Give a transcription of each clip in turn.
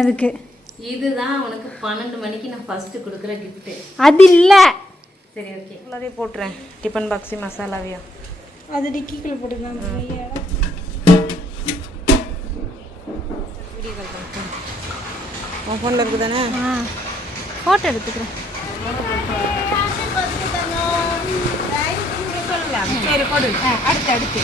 அதுக்கு இதுதான் உனக்கு 12 மணிக்கு நான் ஃபர்ஸ்ட் கொடுக்குற gift. அது இல்ல. சரி ஓகே. எல்லாரையும் போட்றேன். Tiffin box மசாலாவியா. அது டிக்கிக்குள்ள போட்டுக்கலாம். ஐயா. வீடியோ கால் பண்ணு. உன் ஃபோன்ல இருக்கு தானே? போட்டோ எடுத்துக்கிறேன். சரி போடு. அடுத்து.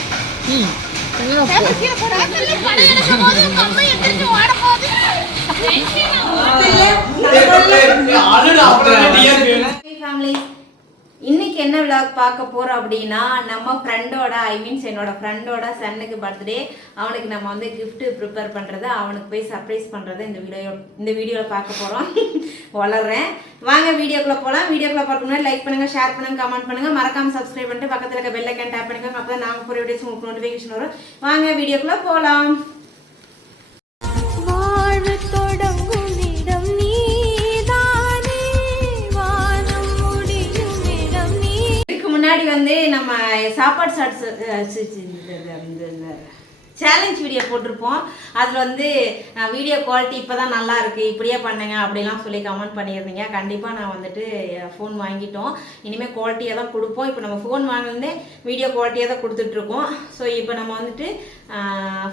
இன்னைக்கு என்ன விளாக் பார்க்க போறோம் அப்படின்னா நம்ம ஃப்ரெண்டோட என்னோட ஃப்ரெண்டோட சன்னுக்கு பர்த்டே. அவனுக்கு நம்ம வந்து gift ப்ரிப்பேர் பண்றது, அவனுக்கு போய் சர்ப்ரைஸ் பண்றது இந்த வீடியோல பார்க்க போறோம். வளர்றேன் வாங்க வீடியோக்குள்ள போலாம். வீடியோக்குள்ள பார்க்க முன்னாடி லைக் பண்ணுங்க, ஷேர் பண்ணுங்க, கமெண்ட் பண்ணுங்க, மறக்காம சப்ஸ்கிரைப் பண்ணிட்டு பக்கத்துல இருக்க பெல் ஐகான் டேப் பண்ணிக்கோங்க. அப்பதான் நாங்க போற வீடியோஸ் உங்களுக்கு நோட்டிஃபிகேஷன் வரும். வாங்க வீடியோக்குள்ள போலாம். முன்னாடி வந்து நம்ம சாப்பாடு சேலஞ்ச் வீடியோ போட்டிருப்போம். அதில் வந்து வீடியோ குவாலிட்டி இப்போ தான் நல்லா இருக்குது, இப்படியே பண்ணுங்க அப்படிலாம் சொல்லி கமெண்ட் பண்ணியிருந்தீங்க. கண்டிப்பாக நான் வந்துட்டு ஃபோன் வாங்கிட்டோம். இனிமேல் குவாலிட்டியாக தான் கொடுப்போம். இப்போ நம்ம ஃபோன் வாங்கினே வீடியோ குவாலிட்டியாக தான் கொடுத்துட்ருக்கோம். ஸோ இப்போ நம்ம வந்துட்டு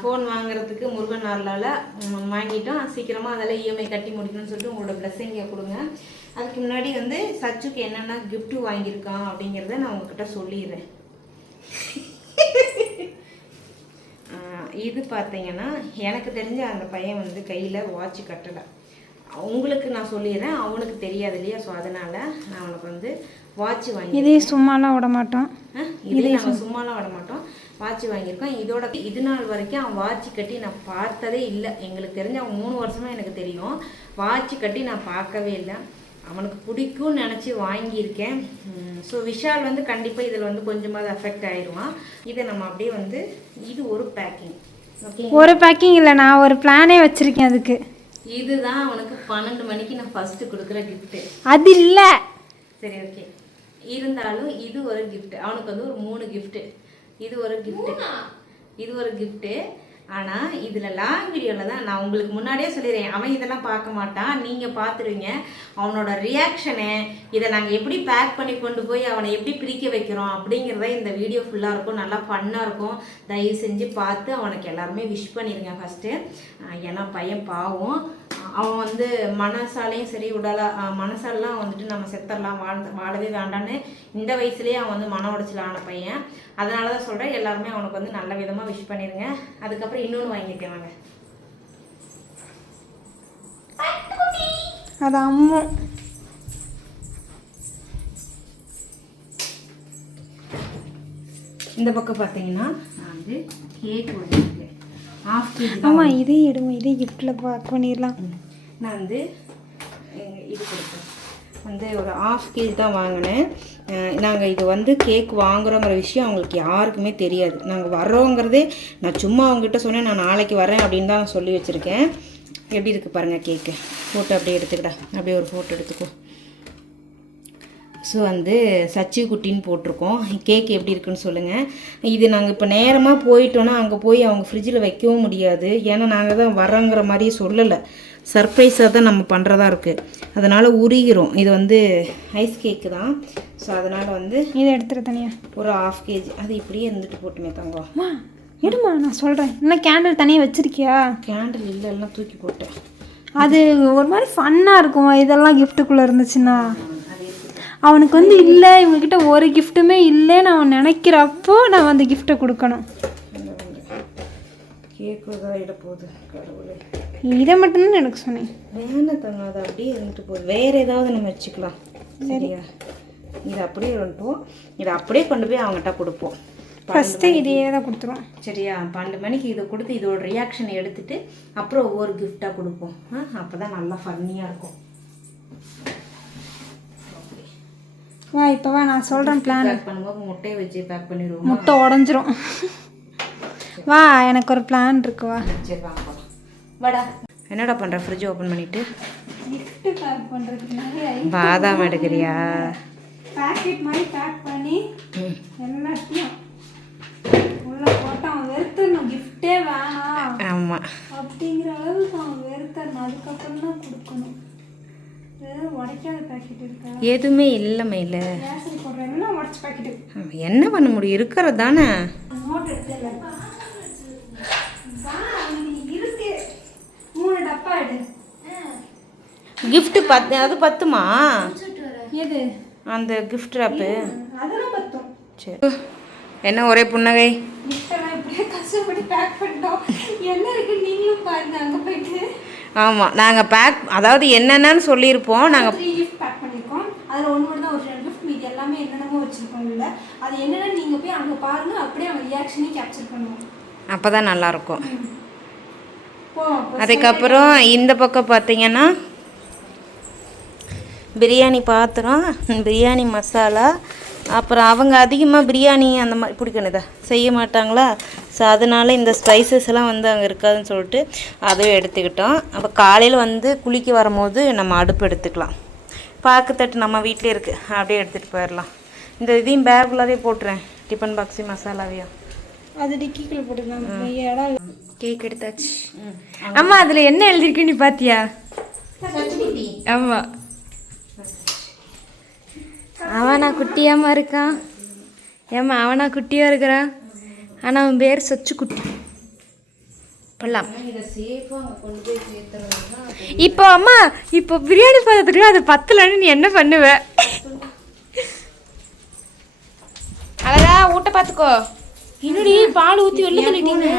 ஃபோன் வாங்குறதுக்கு முருகன் நாளில் வாங்கிட்டோம். சீக்கிரமாக அதெல்லாம் இஎம்ஐ கட்டி முடிக்கணும்னு சொல்லிட்டு உங்களோட பிளெஸ்ஸிங்கை கொடுங்க. அதுக்கு முன்னாடி வந்து சச்சுக்கு என்னென்ன கிஃப்ட்டு வாங்கியிருக்கான் அப்படிங்கிறத நான் உங்ககிட்ட சொல்லிடுறேன். இது பார்த்தீங்கன்னா எனக்கு தெரிஞ்ச அந்த பையன் வந்து கையில் வாட்ச் கட்டலை. உங்களுக்கு நான் சொல்லிடுறேன், அவனுக்கு தெரியாது இல்லையா? ஸோ அதனால் நான் அவனுக்கு வந்து வாட்ச் வாங்கி இதே சும்மாலாம் விட மாட்டோம். இதே நாங்கள் சும்மாலாம் விட மாட்டோம். வாட்ச் வாங்கியிருக்கோம். இது நாள் வரைக்கும் அவன் வாட்ச் கட்டி நான் பார்த்ததே இல்லை. எங்களுக்கு தெரிஞ்ச அவன் 3 வருஷமாக எனக்கு தெரியும். வாட்ச் கட்டி நான் பார்க்கவே இல்லை. அவனுக்கு பிடிக்கும்னு நினச்சி வாங்கியிருக்கேன். ஸோ விஷால் வந்து கண்டிப்பாக இதில் வந்து கொஞ்சமாவது அஃபெக்ட் ஆயிடுவான். இதை நம்ம அப்படியே வந்து இது ஒரு பேக்கிங். ஓகே, ஒரு பேக்கிங் இல்லை, நான் ஒரு பிளானே வச்சுருக்கேன் அதுக்கு. இதுதான் அவனுக்கு 12 மணிக்கு நான் ஃபஸ்ட்டு கொடுக்குற கிஃப்ட்டு. அது இல்லை. சரி ஓகே, இருந்தாலும் இது ஒரு கிஃப்ட்டு. அவனுக்கு வந்து ஒரு 3 கிஃப்ட்டு. இது ஒரு கிஃப்ட்டு. ஆனால் இதில் லாங் வீடியோவில் தான் நான் உங்களுக்கு முன்னாடியே சொல்லிடுறேன். அவன் இதெல்லாம் பார்க்க மாட்டான், நீங்கள் பார்த்துருவீங்க. அவனோட ரியாக்ஷனு, இதை நாங்கள் எப்படி பேக் பண்ணி கொண்டு போய் அவனை எப்படி பிரிக்க வைக்கிறோம் அப்படிங்கிறத இந்த வீடியோ ஃபுல்லாக இருக்கும். நல்லா ஃபன்னாக இருக்கும். தயவு செஞ்சு பார்த்து அவனுக்கு எல்லாருமே விஷ் பண்ணிடுங்க ஃபஸ்ட்டு. ஏன்னா பையன் பாவம், அவன் வந்து மனசாலையும் சரி மனசாலாம் வந்துட்டு நம்ம செத்தரலாம், வாழவே வேண்டான்னு இந்த வயசுலேயே அவன் வந்து மன உடைச்சலான பையன். அதனால தான் சொல்கிறேன், எல்லாருமே அவனுக்கு வந்து நல்ல விதமாக விஷ் பண்ணிடுங்க. அதுக்கப்புறம் இன்னொன்று வாங்கியிருக்கேன் வாங்க. அது அம்மா இந்த பக்கம் பார்த்தீங்கன்னா நான் வந்து கேக் வாங்கியிருக்கேன். ½ கேஜி. ஆமாம், இதே எடுங்க, இதே கிஃப்டில் பேக் பண்ணிடலாம். நான் வந்து இது கொடுத்தேன் வந்து ஒரு ½ கேஜி தான் வாங்கினேன். நாங்கள் இது வந்து கேக் வாங்குகிறோங்கிற விஷயம் அவங்களுக்கு யாருக்குமே தெரியாது. நாங்கள் வர்றோங்கிறதே நான் சும்மா அவங்ககிட்ட சொன்னேன், நான் நாளைக்கு வரேன் அப்படின்னு தான் நான் சொல்லி வச்சுருக்கேன். எப்படி இருக்குது பாருங்கள் கேக்கு. ஃபோட்டோ அப்படியே எடுத்துக்கிட்டா, அப்படியே ஒரு ஃபோட்டோ எடுத்துக்கோ. ஸோ வந்து சச்சி குட்டின்னு போட்டிருக்கோம். கேக் எப்படி இருக்குன்னு சொல்லுங்கள். இது நாங்கள் இப்போ நேரமாக போயிட்டோன்னா அங்கே போய் அவங்க ஃப்ரிட்ஜில் வைக்கவும் முடியாது. ஏன்னா நாங்கள் தான் வரோங்கிற மாதிரியே சொல்லலை, சர்ப்ரைஸாக தான் நம்ம பண்ணுறதா இருக்குது. அதனால் உருகிறோம். இது வந்து ஐஸ் கேக்கு தான். ஸோ அதனால் வந்து இதை எடுத்துகிட்டு தனியாக ஒரு ½ கேஜி அது இப்படியே இருந்துட்டு போட்டுமே தங்கம். எடுமா, நான் சொல்கிறேன். இன்னும் கேண்டில் தனியாக வச்சுருக்கியா? கேண்டில் இல்லை, எல்லாம் தூக்கி போட்டேன். அது ஒரு மாதிரி ஃபன்னாக இருக்கும் இதெல்லாம் கிஃப்ட்டுக்குள்ளே இருந்துச்சுன்னா. அவனுக்கு வந்து இல்லை, இவங்ககிட்ட ஒரு கிஃப்ட்டுமே இல்லைன்னு அவன் நினைக்கிறப்போ நான் அந்த கிஃப்ட்டை கொடுக்கணும். கேக்கு தான் இட போகுது கடவுளே. இதை மட்டும்தான் எனக்கு சொன்னேன். வேணாம் தங்க, அது அப்படியே இருந்துட்டு போகுது. வேறு ஏதாவது நம்ம வச்சுக்கலாம் சரியா? இதை அப்படியே வந்துட்டோம். இதை அப்படியே கொண்டு போய் அவங்ககிட்ட கொடுப்போம். ஃபஸ்ட்டு இதையே தான் கொடுத்துருவோம் சரியா? 12 மணிக்கு இதை கொடுத்து இதோட ரியாக்ஷனை எடுத்துகிட்டு அப்புறம் ஒவ்வொரு கிஃப்டாக கொடுப்போம். அப்போ தான் நல்லா ஃபன்னியாக இருக்கும். வா இப்போ வா, நான் சொல்கிறேன் பிளான். பேக் பண்ணும்போது முட்டையை வச்சு பேக் பண்ணிடுவோம். முட்டை உடஞ்சிரும். வா, எனக்கு ஒரு பிளான் இருக்கு. வா சரி வாங்க வாடா. என்னடா பண்ணுற? ஃப்ரிட்ஜ் ஓப்பன் பண்ணிவிட்டு கிஃப்ட் பேக் பண்ணுறதுக்கு பாதாம் எடுக்கிறியா? பேக்கெட் மாதிரி பேக் பண்ணி எல்லாத்தையும் உள்ளே போட்டு அவன் வெறுத்து நான் கிஃப்டே வேணாம் ஆமாம் அப்படிங்கிற அளவுக்கு அவன் வெறுத்தேன். அதுக்கப்புறம் தான் கொடுக்கணும். உடைக்காத பேக்கெட் இருக்கா? எதுவுமே இல்லைமே இல்லை. கேசரி போடுறேன்னா உடச்ச பேக்கெட்டு என்ன பண்ண முடியும், இருக்கிறது தானே. நோட் எடுத்துல இருக்கு 3 டப்பா எடு. கிஃப்ட் அது பத்துமா? எது? அந்த கிஃப்ட் ராப்பு அதெல்லாம் பத்தும். சரி, என்ன ஒரே புன்னகை. கிஃப்டெல்லாம் இப்படியே கஷ்டப்பட்டு பேக் பண்ணிட்டோம். என்ன இருக்கு நீங்களும் பாருங்க அங்கே போயிட்டு. ஆமாம், நாங்கள் பேக் அதாவது என்னென்னு சொல்லியிருப்போம். நாங்கள் 3 கிஃப்ட் பேக் பண்ணியிருக்கோம். அதில் ஒன்று மட்டும் தான் ஒரு 2 கிஃப்ட், மீதி எல்லாமே என்னென்னமோ வச்சுருக்கோம். இல்லை அது என்னென்னு நீங்கள் போய் அங்கே பாருங்கள். அப்படியே அவன் ரியாக்ஷனையும் கேப்சர் பண்ணுவோம். அப்போ தான் நல்லாயிருக்கும். போ. அதுக்கப்புறம் இந்த பக்கம் பார்த்தீங்கன்னா பிரியாணி பாத்திரம், பிரியாணி மசாலா. அப்புறம் அவங்க அதிகமாக பிரியாணி அந்த மாதிரி பிடிக்கணுதா செய்ய மாட்டாங்களா. ஸோ அதனால் இந்த ஸ்பைசஸ் எல்லாம் வந்து அங்கே இருக்காதுன்னு சொல்லிட்டு அதுவும் எடுத்துக்கிட்டோம். அப்போ காலையில் வந்து குளிக்க வரும்போது நம்ம அடுப்பு எடுத்துக்கலாம். பாக்குத்தட்டு நம்ம வீட்டிலே இருக்குது, அப்படியே எடுத்துகிட்டு போயிடலாம். இந்த இதையும் பேக்குள்ளாரே போட்டுறேன், டிஃபன் பாக்ஸு மசாலாவையும். அது டிக்கிக்குள்ள போட்டுக்கலாம். கேக் எடுத்தாச்சு. அம்மா அதில் என்ன எழுதிருக்கு நீ பார்த்தியா? ஆமாம். அவனா குட்டியாம இருக்கான். ஏம்மா அவனா குட்டியாக இருக்கிறான். ஆனால் அவன் பேர் சச்சு குட்டி. பண்ணலாம். இப்போ அம்மா இப்போ பிரியாணி பார்த்ததுக்குள்ள அது பத்தலன்னு நீ என்ன பண்ணுவ? அழகா ஊட்ட பார்த்துக்கோ. என்னடி பால் ஊற்றி வெளில தள்ளிட்டீங்க?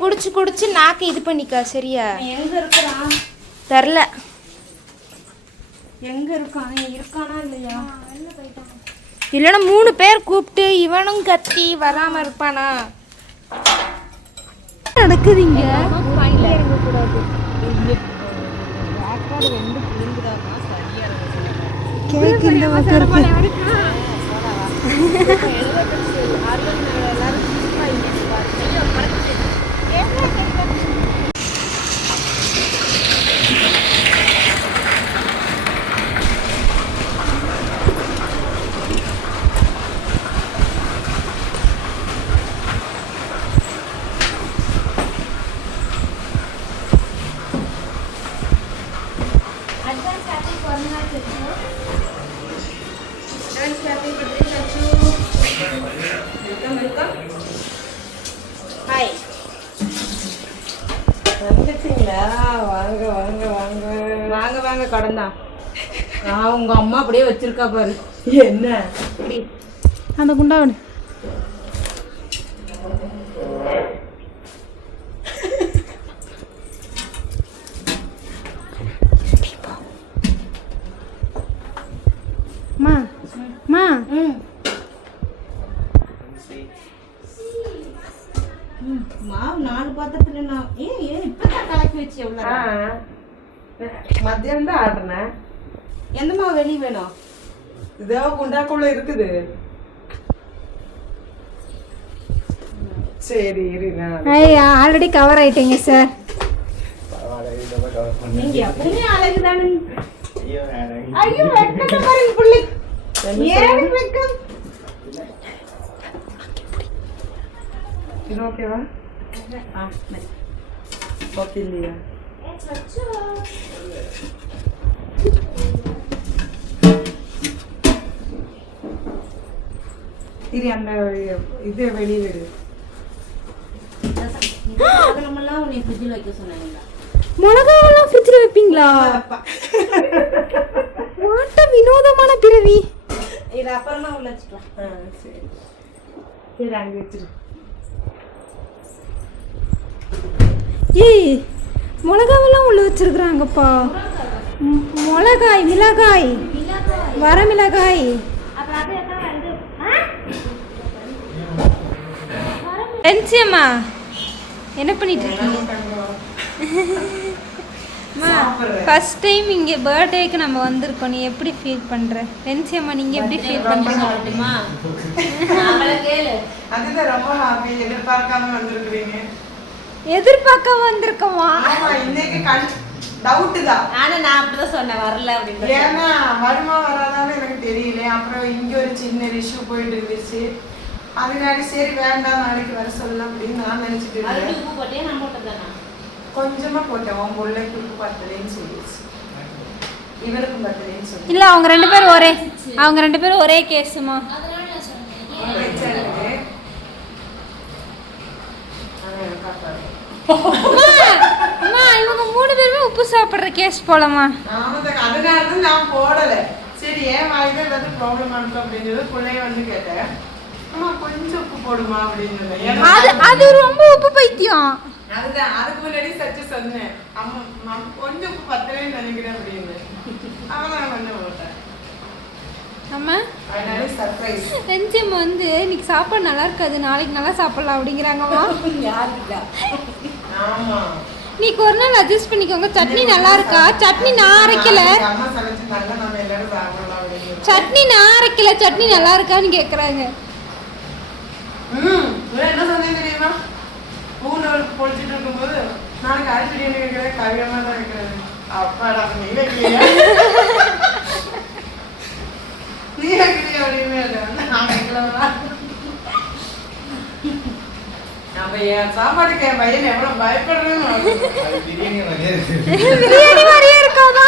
குடிச்சு குடிச்சு நாக்கு இது பண்ணிக்கா. சரியா? எங்கே இருக்கிறான் தெரில. எங்கே இருக்கான்? இருக்கானா இல்லையா? இல்லைன்னா 3 பேர் கூப்பிட்டு இவனும் கத்தி வராமல் இருப்பானா? நடக்குதுங்க. கேக் இந்த பக்கம் இருக்கு. ஹாய், வந்துட்டீங்களா? வாங்க வாங்க வாங்க வாங்க வாங்க. கடந்தான் உங்கள் அம்மா அப்படியே வச்சிருக்கா பாரு. என்ன இப்படி அந்த குண்டாவனு மா மா மாவு 4 பாத்திரத்துல நான் ஏன் இப்பதான் கலக்கி வச்சு எவ்வளோ? மத்தியானம் தான் ஆடுறேன். எந்த மாவு வெளியே வேணும்? இதோ குண்டாக்குள்ள இருக்குது. சரி இரு, ஆல்ரெடி கவர் ஆயிட்டீங்க சார். நீங்க எப்பவுமே அழகுதானே. ஐயோ வெக்கத்தை பாருங்க புள்ளி. ஏன் வெக்கம்? இது ஓகேவா? ஓகே இல்லையா? இது அந்த இது வெளியே விடு. அதெல்லாம் உன்னை ஃப்ரிட்ஜில் வைக்க சொன்னாங்களா? மிளகாவெல்லாம் ஃப்ரிட்ஜில் வைப்பீங்களா? வாட்ட வினோதமான பிறவி. இது அப்புறமா உள்ள வச்சுக்கலாம். சரி சரி, அங்கே வச்சிரு. ஏய் மிளகாவெல்லாம் உள்ள வச்சிருக்குறாங்கப்பா. மிளகாய், மிளகாய், வரமிளகாய். பென்சியம்மா என்ன பண்ணிட்டு இருக்கீங்க? ஃபர்ஸ்ட் டைம் இங்கே பர்த்டேக்கு நம்ம வந்திருக்கோம். நீ எப்படி ஃபீல் பண்ணுற? பென்சியம்மா நீங்கள் எப்படி ஃபீல் பண்ணுறீங்க? கேளு. அதுதான் ரொம்ப ஹாப்பி. எதிர்பார்க்காம வந்திருக்கிறீங்க. எதிர்பார்க்க வந்திருக்கோமா? ஆமா, இன்னைக்கு டவுட்டு தான். ஆனா நான் அப்படிதான் சொன்னேன் வரல அப்படின்னு. ஏன்னா வருமா வராதான்னு எனக்கு தெரியல. அப்புறம் இங்க ஒரு சின்ன இஷ்யூ போயிட்டு இருந்துச்சு. அதனால சரி வேண்டாம் நாளைக்கு வர சொல்லலாம் அப்படின்னு நான் நினைச்சிட்டு அதுக்கு இருந்தேன். உப்பு போட்டே நான் போட்டதானா? கொஞ்சமா போட்டேன். உன் பிள்ளைக்கு உப்பு பத்தலைன்னு சொல்லிடுச்சு, இவருக்கும் பத்தலைன்னு சொல்லி. இல்ல அவங்க ரெண்டு பேரும் ஒரே கேஸுமா. அம்மா இவங்க 3 பேருமே உப்பு சாப்பிடுற கேஸ் போலமா. அதனாலதான் நான் போடல. சரி ஏன் வாயில ஏதாவது ப்ராப்ளம் இருக்கும் அப்படின்னு சொல்லி பிள்ளைய வந்து கேட்டேன். அம்மா கொஞ்சம் உப்பு போடுமா அப்படின்னு. அது ரொம்ப உப்பு பைத்தியம். அதுதான் அதுக்கு முன்னாடி சச்சு சொன்னேன். அம்மா கொஞ்சம் உப்பு பத்தலைன்னு நினைக்கிறேன் அப்படின்னு. அவன் நான் கொஞ்சம் போட்டேன். அம்மா அதனால சர்ப்ரைஸ். செஞ்சம் வந்து இன்னைக்கு சாப்பாடு நல்லா இருக்காது, நாளைக்கு நல்லா சாப்பிடலாம் அப்படிங்கிறாங்கம்மா. யாருக்கா? ஆமா நீக்கு ஒரு நாள் அட்ஜஸ்ட் பண்ணிக்கோங்க. சட்னி நல்லா இருக்கா? சட்னி நான் அரைக்கல. அம்மா சமைச்சு நல்லா நம்ம எல்லாரும் சாப்பிடலாம் அப்படின்னு. சட்னி நான் அரைக்கல, சட்னி நல்லா இருக்கான்னு கேக்குறாங்க. என்ன சொன்னேன் தெரியுமா? பூனை பொழிச்சிட்டு இருக்கும்போது நாளைக்கு அரிசி பிரியாணி வைக்கிறேன், கவியமா தான் வைக்கிறது. அப்பாடா நீ வைக்கலையா நீ வைக்கலையா அப்படின்னு நான் வைக்கலா. நம்ம என் சாப்பாடுக்கு என் பையன் எவ்வளவு பயப்படுறேன்னு. பிரியாணி மாதிரியே இருக்காதா?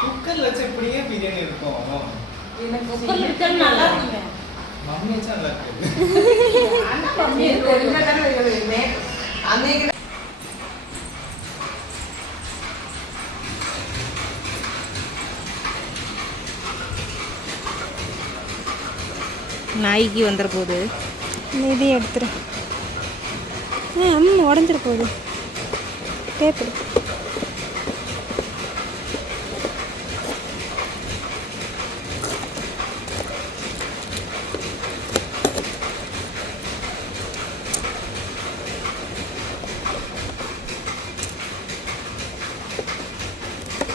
குக்கர்ல வச்சு எப்படியே பிரியாணி இருக்கும். எனக்கு நல்லா இருக்குங்க. மம்மி வச்சா நல்லா இருக்கு. அன்னைக்கு நாய்க்கு வந்துற போது இதையும் எடுத்துரு. உடஞ்சிட போகுது. பேப்பர்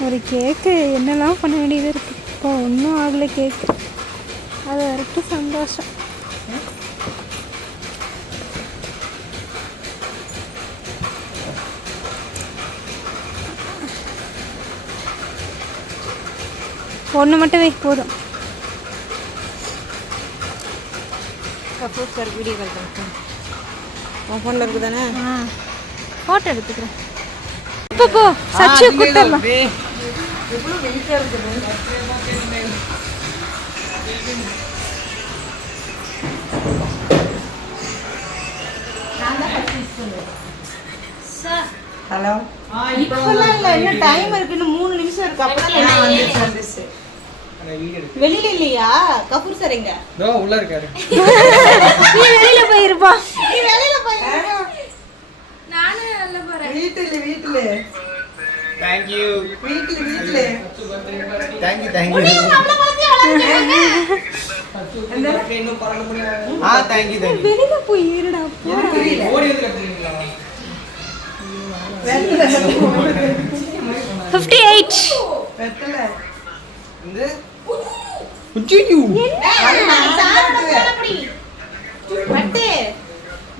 ஒரு கேக்கு என்னெல்லாம் பண்ண வேண்டியது இருக்கு. இப்போ ஒன்றும் ஆகலை கேக்கு. அது வரைக்கும் சந்தோஷம். ஒன்று மட்டும் வை போதும். சப்போஸ் சார் வீடியோ கால் பண்ணுறேன். உன் ஃபோனில் இருக்குது தானே? ஃபோட்டோ எடுத்துக்கிறேன். இப்போ போ சச்சு குட்டலாம். எவ்வளோ வெயிட்டாக இருக்குது. ஹலோ. இப்போலாம் இல்லை, இன்னும் டைம் இருக்கு, இன்னும் 3 நிமிஷம் இருக்கு. அப்பதான் வந்துச்சு. வெளியில இல்லையா கபூர் சார்? எங்க தோ உள்ள இருக்காரு. நீ வெளியில போயிருப்பா. நீ வெளியில போய். நானும் வெளில போறேன். வீட்டுல Thank you. வீட்டுல Thank you. Thank you. வெளியில போய் இருடா. ஓடி வந்து கட்டுறீங்களா? 58. வெத்தல இந்த உச்சியூ பட்டு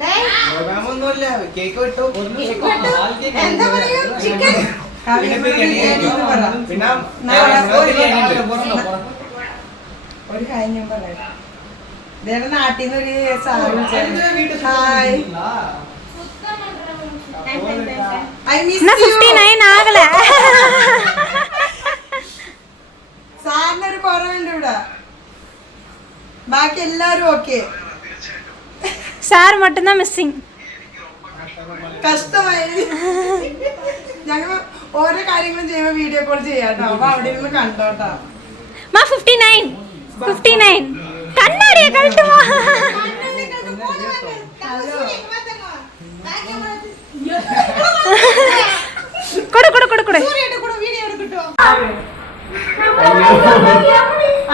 டேய் நாமொന്നുമില്ല കേക്ക് വെട്ടോ എന്താ പറയാ ചിക്കൻ പിന്നെ ഒരു കാര്യം ഞാൻ പറയാം. ഇതേടെ നാട്ടിൽ നിന്ന് ഒരു ഹായ് I miss நான் you. 59 ஆகல. സാറിനൊരു കുറവുണ്ട് ഇവിടെ, ബാക്കി എല്ലാരും ഓക്കെ. சார் மட்டும்தான் மிஸ்ஸிங். കഷ്ടമായി. ഞങ്ങൾ ഓരോ കാര്യങ്ങളും ചെയ്യുമ്പോൾ വീഡിയോ കോൾ ചെയ്യാട്ടോ. അപ്പൊ അവിടെ ഇരുന്ന് കണ്ടോട്ടോ. மா 59 கண்ணாடியை கழட்டுமா. கொடு கொடு கொடு கொடு.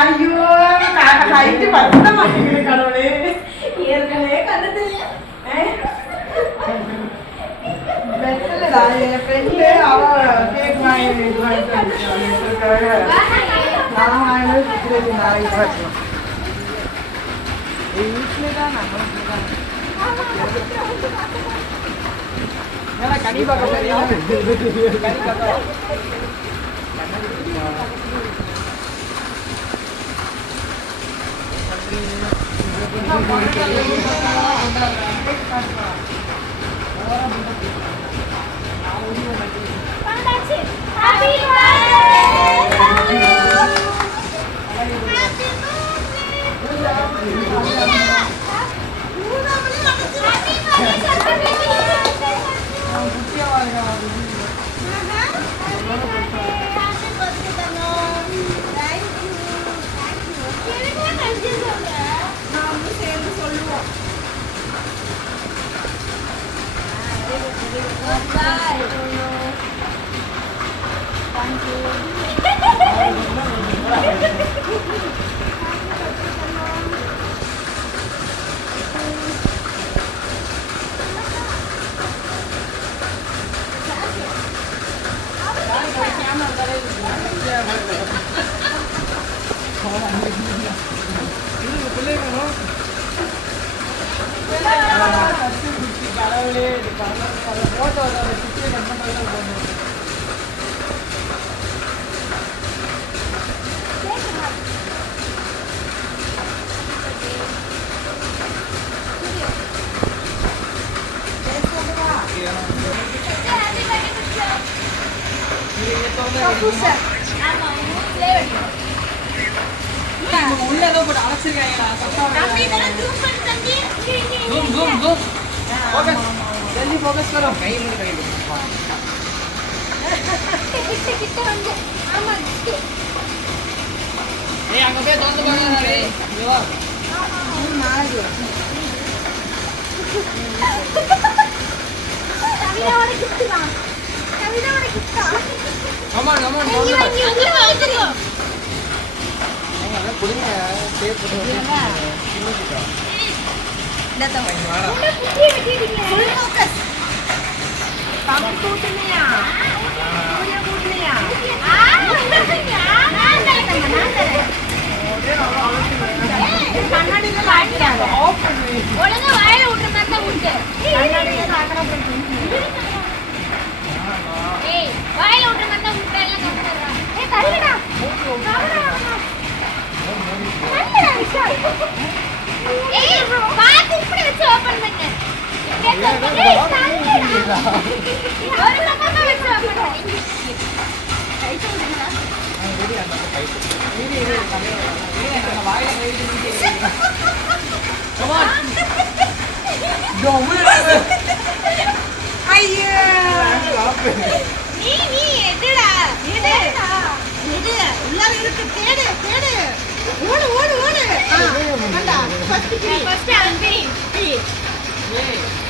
അയ്യോ ഹൈറ്റ് പത്ത മാറ്റിങ്ങനെ കടവളെ ഏற்கனவே കണ്ടിട്ടില്ല. വെച്ചല്ലടാ എന്റെ ഫ്രണ്ട് അവ കേക്ക് വാങ്ങി ഇത് വീട്ടിലേക്കാ നമ്മൾ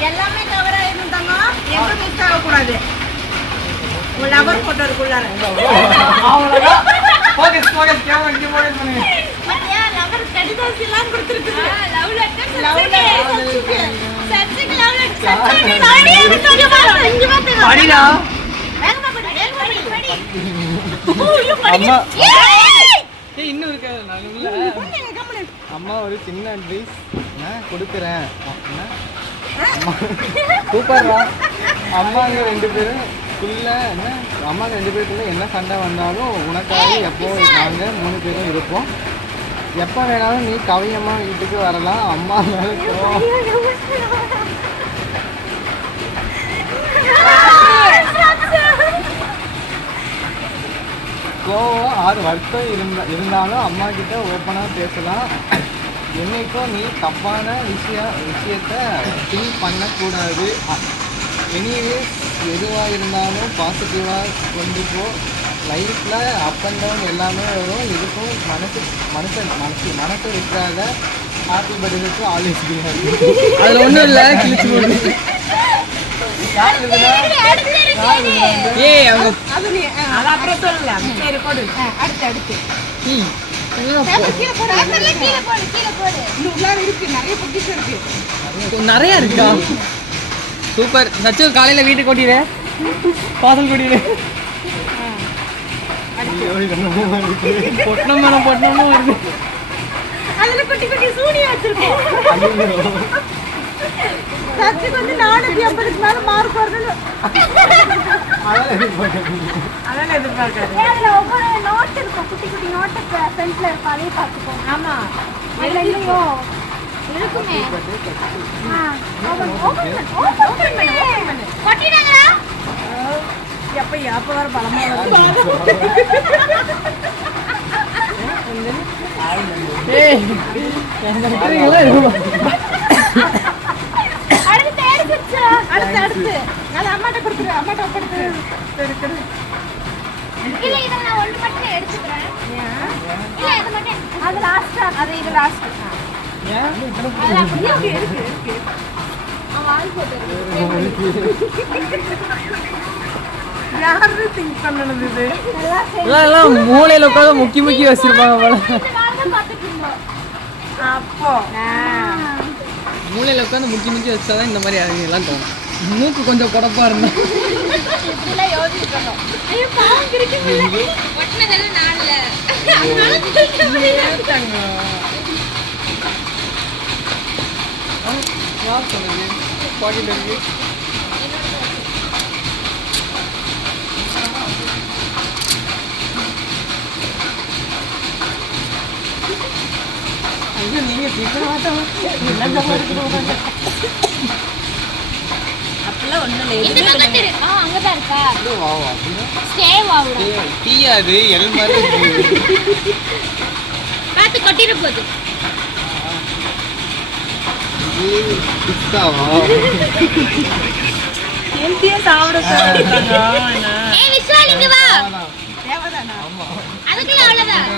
எல்லாமே கவரா இருந்தாங்க எங்க மிஸ் ஆக கூடாது ஒரு லவர் போட்டோ இருக்குள்ளார அவ்வளவுதான் ஃபோக்கஸ் கேமரா இங்க ஃபோக்கஸ் பண்ணுங்க மத்தியா லவர் கடிதம் எல்லாம் கொடுத்திருக்கு லவ் லெட்டர் சர்ச்சுக்கு லவ் லெட்டர் இங்க பாருங்க படிடா வேகமா படி படி அம்மா ஏய் இன்னும் இருக்கு நல்ல அம்மா ஒரு சின்ன அட்வைஸ் நான் கொடுக்குறேன் சூப்பர்ரா அம்மாங்க ரெண்டு பேரும் என்ன அம்மாங்க ரெண்டு பேருக்குள்ள என்ன சண்டை வந்தாலும் உனக்காக எப்போ நாங்கள் 3 பேரும் இருப்போம் எப்போ வேணாலும் நீ கவியம்மா வீட்டுக்கு வரலாம் அம்மா மேலே கோவம் ஆறு வருத்தம் இருந்தாலும் அம்மா கிட்ட ஓப்பனாக பேசலாம். என்னைக்கும் நீ தப்பான விஷயத்தை திங்க் பண்ணக்கூடாது. எனிவே எதுவாக இருந்தாலும் பாசிட்டிவாக கொண்டு போ. லைஃப்பில் அப் அண்ட் டவுன் எல்லாமே வரும். இதுக்கும் மனசு இருக்கிறாங்க. ஹாப்பி பர்த்டேக்கு ஆல்வேஸ் பி ஹாப்பி. அதில் ஒன்றும் இல்லை, கிழிச்சு போடுது. ஏய் அவங்க அது அப்புறம் சொல்லலாம். சரி போடு. அடுத்து நிறைய இருக்கா? சூப்பர். சச்சு காலையில வீட்டுக்கு ஓட்டிடு, பாசல் கொட்டிடு. பொட்டணம் வருது. அதுல குட்டி குட்டி சூனியா வச்சிருக்கோம். சச்சுக்கு வந்து 450க்கு மேல மார்க் வருதுன்னு அதெல்லாம் எதிர்பார்க்காது. அதுல ஒவ்வொரு நோட் இருக்கும், குட்டி குட்டி நோட்டு ஃப்ரண்ட்ல இருக்கும், அதையும் பார்த்துக்கோ. ஆமா அதுல இல்லையோ இருக்குமே. கொட்டினாங்களா? எப்ப வர பலமா வருது. அடுத்து எடுத்துச்சா? அடுத்து நான் அம்மாட்ட கொடுத்துரு, அம்மாட்ட ஒப்படைத்துரு. இல்ல இத நான் ஒண்ணு மட்டும் எடுத்துக்கிறேன். இல்ல இது மட்டும். அது லாஸ்டா, அது இது லாஸ்ட். இருக்கு. அவன் ஆள் போட்டு. யாரு திங்க் பண்ணனது இது? எல்லாம் மூளையில உட்காந்து முக்கி வச்சிருப்பாங்க போல. அப்போ மூளையில உட்காந்து முக்கி வச்சாதான் இந்த மாதிரி எல்லாம் தோணும். மூக்கு கொஞ்சம் குடப்பா இருந்தா இப்படிலாம் யோசிக்கணும். ஐயோ பாவம் கிறுக்க முடியல. ஒட்டினதெல்லாம் நாள்ல. அதனால கிறுக்க முடியல. பாக்கெட் இருக்கு. நீங்க அப்பெல்லாம் ஒண்ணும் இல்லை. இந்த பக்கத்து அங்கதான் இருக்கா? ஸ்டே வாவுடா. டீயா அது எல் மாதிரி பாத்து கொட்டிர போகுது. இது பிஸ்தாவா? ஹெல்த்தியா சாப்பிட சொல்லிட்டாங்க. ஏய் விஸ்வால் இங்க வா. தேவதானா? ஆமா. அதுக்குள்ள அவ்வளவுதான்.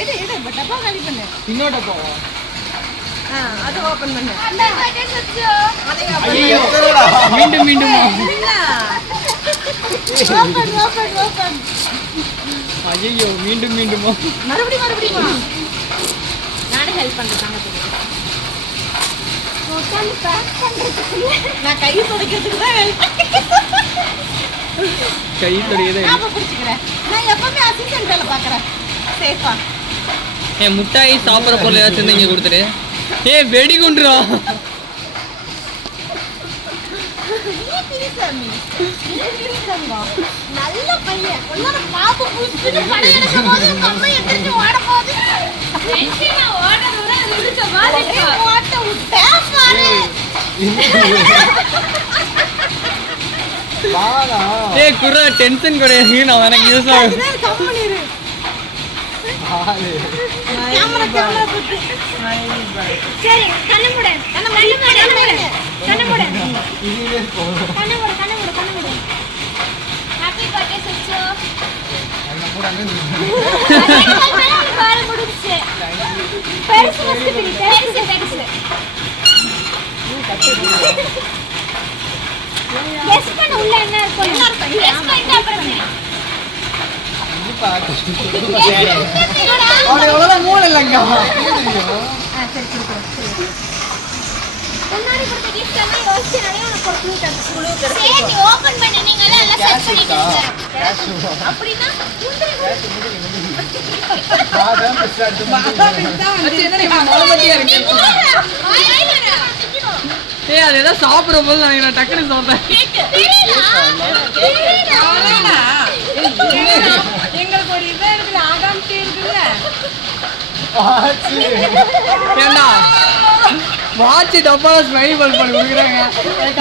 எடு டப்பா காலி பண்ணு. இன்னொரு போவா. அது ஓபன் பண்ணு. அந்த பட்டன் சுச்சோ. ஐயோ மீண்டும் இல்ல. ஓபன். ஐயோ மீண்டுமா மறுபடியும் நானே ஹெல்ப் பண்றேன் தங்கத்துக்கு. உட்கார்ந்து பேக் பண்றதுக்குள்ள நான் கை துடைக்கிறதுக்கு தான் கை தொடையதே. ஞாபகம் பிடிச்சிக்கிறேன். நான் எப்பவுமே அசிஸ்டன்ட் வேலை பார்க்குறேன். சேஃபா. ஏன் முட்டாய் சாப்பிட்ற பொருள் ஏதாச்சும் இங்கே கொடுத்துரு. வெடி குண்டுறா. நல்ல பையன். உன்னோட பாப்பு புடிச்சிட்டு படம் எடுக்கும் போது அம்மா எந்திரிச்சு ஓட போகுது. டென்ஷனா ஓடுறது விட நிறுத்த மாதிரி ஓட்ட விட்டே பாரு. குர்ரா டென்ஷன் கிடையாது. நான் எனக்கு யூஸ் ஆகும். கம்பெனி இரு. கேமரா போட்டு. சரி கண்ணு மூடு. கண்ணு மூடு. ஹாப்பி பர்த்டே சுச்சு. பாரு முடிஞ்சு. பெருசு வச்சு பிடி. பெருசு. கெஸ் பண்ண உள்ள என்ன இருக்கும்? கெஸ் பண்ணி அப்புறம் மூளை இல்லைங்க. முன்னாடி கொடுத்த gift எல்லாம் யோசிச்சு நிறைய உனக்கு ஒரு clue கிடைச்சு. சரி நீ ஓபன் பண்ணி நீங்க எல்லாம் செட் பண்ணிட்டீங்க. அப்படினா அது ஏதோ சாப்பிடுற போது நான் டக்குனு சொல்றேன். எங்களுக்கு ஒரு இதா இருக்குது, ஆகாமிச்சு இருக்குல்ல. ஏண்டா வாட்ச் டப்பால ஸ்மைல் பண்ணி கொடுக்குறாங்க.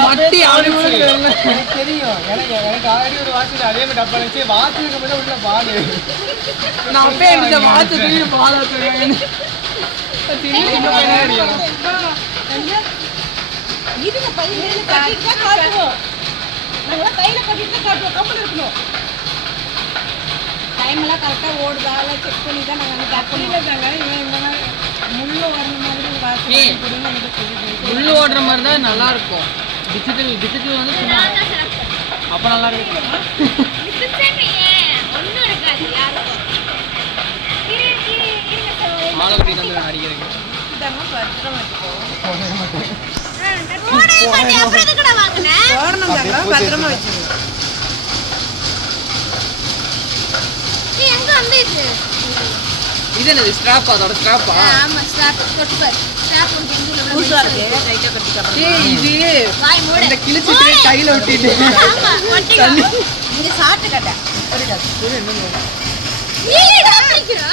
மட்டி அப்படி கொடுக்குறாங்க. எனக்கு தெரியும். எனக்கு ஆல்ரெடி ஒரு வாட்ச் அதே மாதிரி டப்பா இருந்துச்சு. வாட்சுக்கு மட்டும் உள்ள பால். நான் அப்பே இந்த வாட்ச் தூக்கி பால் வச்சிருக்காங்க. இதுங்க பையில கட்டிட்டு தான் காட்டுவோம். நாங்களாம் கையில கட்டிட்டு தான் காட்டுவோம். கப்பல் இருக்கணும். டைம் எல்லாம் கரெக்டா ஓடுதா எல்லாம் செக் பண்ணி தான் நாங்கள் பேக் பண்ணிட்டாங்க. முள்ளு வர்ற மாதிரி முள்ளு ஓடுற மாதிரி தான் நல்லா இருக்கும். டிஜிட்டல் வந்து சும்மா அப்போ நல்லா இருக்கும். ஒன்றும் இருக்காது யாருக்கும். மாலப்படி வந்து அடிக்கிறேன். இதெல்லாம் பத்திரம் வச்சுக்கோ. தோரணம் தாங்க பத்திரமா வச்சுக்கோ. எங்க வந்து இது என்னது ஸ்ட்ராப்? அதோட ஸ்ட்ராப்பா? ஆமா ஸ்ட்ராப் தொட்டு பாரு. ஸ்ட்ராப் உனக்கு எங்க உள்ள புதுசா இருக்கு டைட்டா கட்டிக்கலாம். ஏய் இது இந்த கிழிச்சிட்டு கையில ஒட்டிட்டு இங்க சாப்பிட்டு கட்ட ஒரு டப்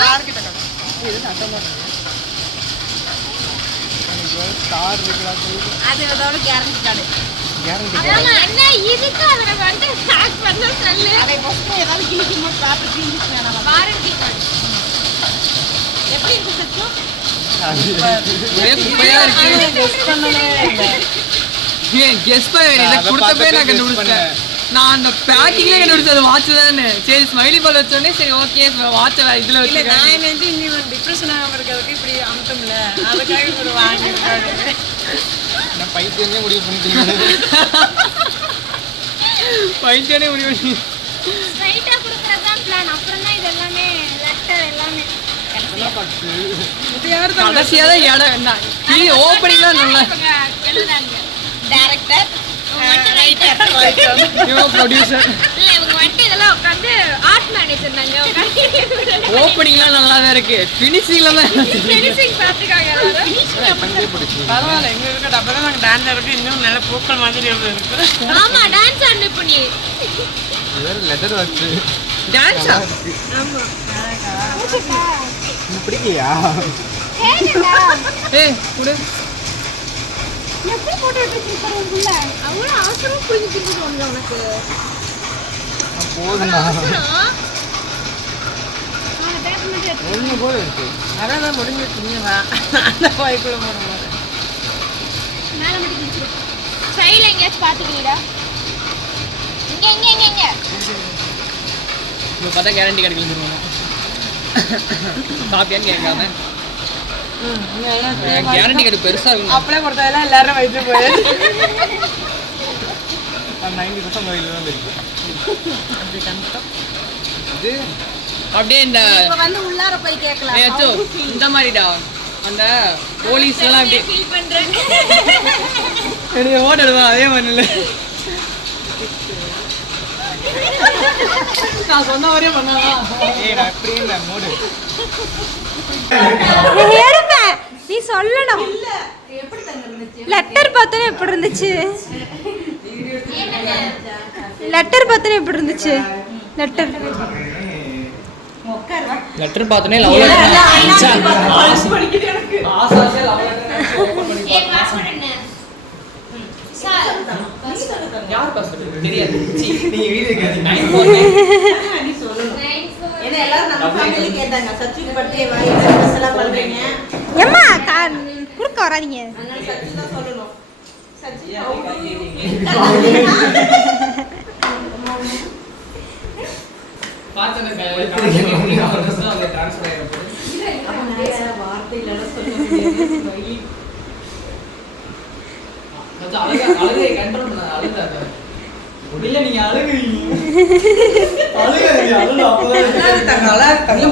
கார் கிட்ட கட்டு. இது நட்டமா ஸ்டார் இருக்குடா அது அதோட கேரண்டி கார்டு. கேரண்டி அதை ஃபர்ஸ்ட் ஏதாவது கிழிக்கும் போது பேப்பர் கிழிஞ்சிச்சு வேணாம். வாரண்டி கார்டு எப்படி இருக்கு சச்சு? ஒரே குப்பையா இருக்கு. ஏன் கெஸ் பண்ண இத குடுத்தப்பே நான் கண்டுபிடிச்சேன். நான் அந்த பேக்கிங்ல கண்டுபிடிச்சது வாட்ச் தானே. சரி ஸ்மைலி பால் வச்சோனே சரி ஓகே வாட்ச் இதுல இல்ல வச்சிருக்கேன். நான் நினைச்சு இன்னும் டிப்ரெஷன் ஆகாம இருக்கிறதுக்கு இப்படி அமுத்தம்ல அதுக்காக ஒரு வாங்கிருக்காங்க. நான் பைத்தியமே முடிவு பண்ணிட்டீங்க. பைத்தியமே முடிவு பண்ணி ஸ்ட்ரைட்டா குடுக்கறது தான் பிளான். அப்புறம் தான் இது எல்லாமே லெட்டர் எல்லாமே இது யாரு தான் கடைசியா தான் இடம் என்ன ஓப்பனிங்லாம் நல்லா எழுதுறாங்க. டைரக்டர் ரைட்டர் ப்ரொடியூசர் இல்ல இவங்க வந்துட்டு இதெல்லாம் உட்காந்து ஆர்ட் மேனேஜர் நாங்க உட்காந்து ஓப்பனிங்லாம் நல்லா தான் இருக்கு. ஃபினிஷிங்ல தான் ஃபினிஷிங் பார்த்துக்காங்க எல்லாரும். பரவாயில்ல எங்க இருக்க டப்பதான் நாங்க டான்ஸ் ஆடுறதுக்கு இன்னும் நல்ல பூக்கள் மாதிரி இருக்கு. ஆமா டான்ஸ் ஆடு பண்ணி வேற லெதர் வச்சு டான்ஸா ஆமா பிடிக்கலையா? ஏடா ஏய் குடு எப்படி போட்டு வச்சிருக்காரு உள்ள அவ்வளவு அவசரம் புரிஞ்சிட்டு வந்து உனக்கு போதும்டா. நான் பேக் பண்ணி ஒண்ணு போல இருக்கு. அதான் முடிஞ்சிருச்சு நீ வா அந்த வாய்க்குள்ள போடும்போது மேல மட்டும் பிடிச்சிரு. சைடுல எங்கயாச்சும் பாத்துக்கிறீடா. இங்க இங்க இங்க இங்க இப்போ பார்த்தா கேரண்டி கிடைக்கல சொல்லுவாங்க. காப்பியான்னு கேட்காம கேரண்டி கார்டு பெருசா இருக்கும். அப்படியே கொடுத்ததெல்லாம் எல்லாரும் வயிற்று போயிடுது. 90% வயலில் தான் இருக்கு. இது அப்படியே இந்த இப்ப வந்து உள்ளார போய் கேட்கலாம். ஏச்சோ இந்த மாதிரிடா அந்த போலீஸ் எல்லாம் அப்படியே ஃபீல் பண்றேன். என்னைய ஓடிடுவேன் அதே மாதிரில நான் சொன்ன மாதிரியே பண்ணலாம். ஏய் நான் அப்படியே இல்லை மூடு எடுப்பேன் நீ சொல்லணும். எப்படி தங்க இருந்துச்சு? லெட்டர் பார்த்தோன்னே எப்படி இருந்துச்சு? லெட்டர் பார்த்தோன்னே எப்படி இருந்துச்சு? லெட்டர் உட்கார் வா. லெட்டர் பார்த்தனே லவ் லெட்டர் படிக்கிட்டு எனக்கு ஆசாசே லவ் லெட்டர் ஓபன் பண்ணி ஏய் பாஸ்வேர்ட் என்ன? சார் யார் பாஸ்வேர்ட் தெரியாது. நீங்க வீடியோ கேட்டீங்க நீ சொல்லணும். ஏன்னா எல்லாரும் நம்ம ஃபேமிலி கேட்டாங்க சச்சின் பர்த்டே வாய் ஸ்பெஷலா பண்றீங்க. ஏம்மா குறுக்க வராதீங்க. அதனால சச்சின் தான் சொல்லணும். சச்சின் பாத்தன காமெடி அவர்ஸ் தான் ட்ரான்ஸ்ஃபர் ஆயிருக்கு. வார்த்தையில சொல்ல முடியாது. மச்சான் அழுகை கண்ட்ரோல் பண்ண அழுகாத. இல்ல நீங்க அழுகுவீங்க. அழுகாதீங்க அழுல அப்பதான் நல்லா இருக்காங்க.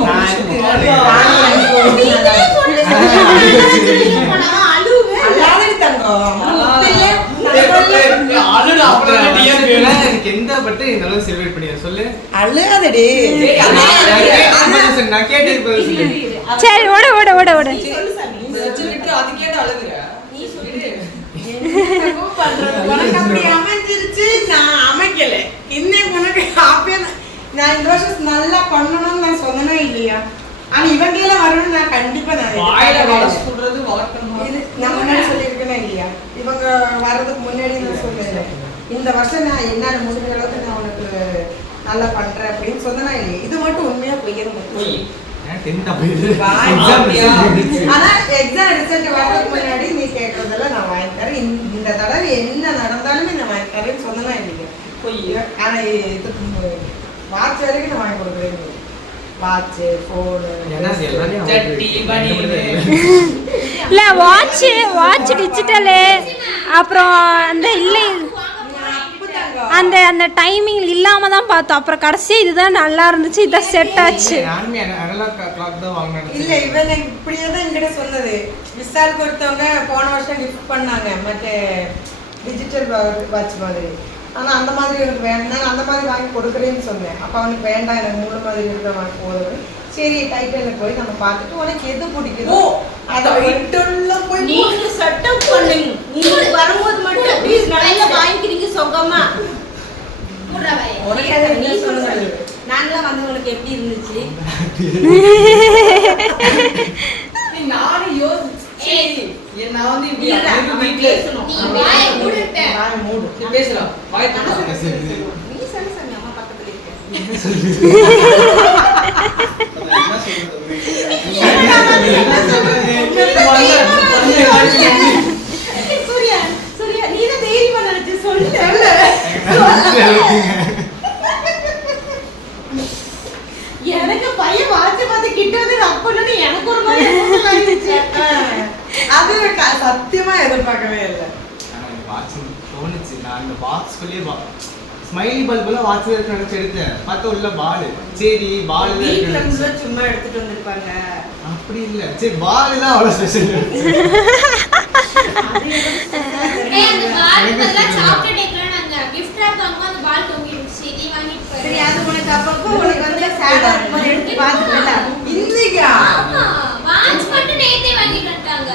அழுடா அப்புறம் எனக்கு எந்த பட்டு இந்த அளவு செலிப்ரேட் பண்ணியா சொல்லு. அழுகாதடி. நான் கேட்டே பதில் சொல்லு. சரி ஓட ஓட ஓட ஓட. வச்சிட்டு அது கேட்டு அழுகுற. நீ சொல்லு. உனக்கு அப்படி அமைஞ்சிருச்சு நான் அமைக்கல. இன்னும் உனக்கு ஹாப்பியா நான் இந்த வருஷம் நல்லா பண்ணணும்னு நான் சொன்னனே இல்லையா? ஆனா இவங்க எல்லாம் வரணும்னு நான் கண்டிப்பா நான் வாயில வளர்ச்சி சொல்றது வளர்க்கணும். இது நான் முன்னாடி சொல்லியிருக்கேனா இல்லையா? இவங்க வர்றதுக்கு முன்னாடி நான் சொல்லியிருந்தேன் இந்த வருஷம் நான் என்னால முடிஞ்ச அளவுக்கு நான் உனக்கு நல்லா பண்றேன் அப்படின்னு சொன்னனா இல்லையா? இது மட்டும் உண்மையா போய் ஆனா எக்ஸாம் ரிசல்ட் வர்றதுக்கு முன்னாடி நீ கேட்கறதெல்லாம் நான் வாங்கி தரேன். இந்த தடவை என்ன நடந்தாலுமே நான் வாங்கி தரேன்னு சொன்னா இல்லையா? ஆனா இது வாட்ச் வரைக்கும் நான் வாங்கி கொடுக்குறேன். வாட்ச் போனு இல்லை வாட்ச் டிஜிட்டலு அப்புறம் அந்த இல்லை அந்த அந்த டைமிங் இல்லாமல் தான் பார்த்தோம். அப்புறம் கடைசியாக இதுதான் நல்லா இருந்துச்சு, இதான் செட் ஆச்சு. இல்ல இவங்க இப்படியே தான் என்கிட்ட சொன்னது. விசாலுக்கு ஒருத்தவங்க போன வருஷம் கிஃப்ட் பண்ணாங்க மற்ற டிஜிட்டல் வாட்ச் மாதிரி. ஆனால் அந்த மாதிரி எனக்கு வேண்டாம், அந்த மாதிரி வாங்கி கொடுக்குறேன்னு சொன்னேன். அப்போ அவனுக்கு வேண்டாம், எனக்கு மூணு மாதிரி இருக்கிற வாங்கி போதும் சரி டைட்டல்ல போய் நம்ம பார்த்துட்டு உனக்கு எது பிடிக்குதோ அதை டைட்டல்ல போய் நீங்க செட்டப் பண்ணுங்க. உங்களுக்கு வரும்போது மட்டும் ப்ளீஸ் நல்லா வாங்கிக்கிறீங்க சொகமா. உனக்கு அதை நீ நீ சொல்லுங்க. சொல்லுங்க. நாங்களாம் வந்து உங்களுக்கு எப்படி இருந்துச்சு? நானும் யோசிச்சு நான் வந்து இப்படி இல்ல, அழகு அவன் வீட்டுல பேசணும். நீ வாயை மூடுட்ட. வாயை மூடு. நீ பேசலாம் வாய் ஆனா தரணும். சொல்லு. நீ சொல்லு சாமி, அம்மா பக்கத்துல இருக்க. என்ன சொல்றது? சூர்யா, சூர்யா, நீ தான் தைரியமா நினைச்சு சொல்லு. எனக்கு பையன் வாட்ச பார்த்து கிட்ட வந்து ஹக் பண்ணனு எனக்கு ஒரு மாதிரி emotional ஆயிடுச்சு. அது சத்தியமா எதிர்பார்க்கவே இல்லை. ஆனா இந்த box தோணுச்சு. நான் இந்த பாக்ஸ்குள்ளேயே ஸ்மைலி பல்பெல்லாம் வாட்ச்ல இருக்க நினைச்சு எடுத்தேன். பார்த்தா உள்ள பால். சரி பால் தான் வீட்ல இருக்கு. இருந்து சும்மா எடுத்துட்டு வந்திருப்பாங்க. அப்படி இல்ல. சரி பால் தான் அவ்வளவு ஸ்பெஷல். ஏய், அந்த பால் பதிலா சாக்லேட் வைக்கலாம். நாங்க gift wrap வாங்கும்போது அந்த பால் தொங்கிடுச்சு. நீ வாங்கிட்டு போயிரு. சரி, அது உனக்கு அப்பப்போ உனக்கு வந்து சேடா இருக்கும்போது எடுத்து பார்த்துக்கல. இன்னைக்கா ஆமா, வாட்ச் மட்டும் நேத்தே வாங்கிட்டு வந்துட்டாங்க.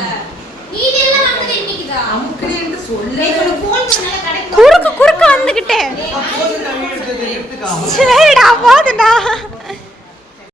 மீதி எல்லாம் வாங்குனது இன்னைக்குதான். அமுக்குறேன்னு சொல்லு. நேத்து உனக்கு ஃபோன் பண்ணல கடைக்கு குறுக்க வந்துகிட்டே அப்போது நான் எடுத்தது எடுத்துக்காம சரிடா போதுடா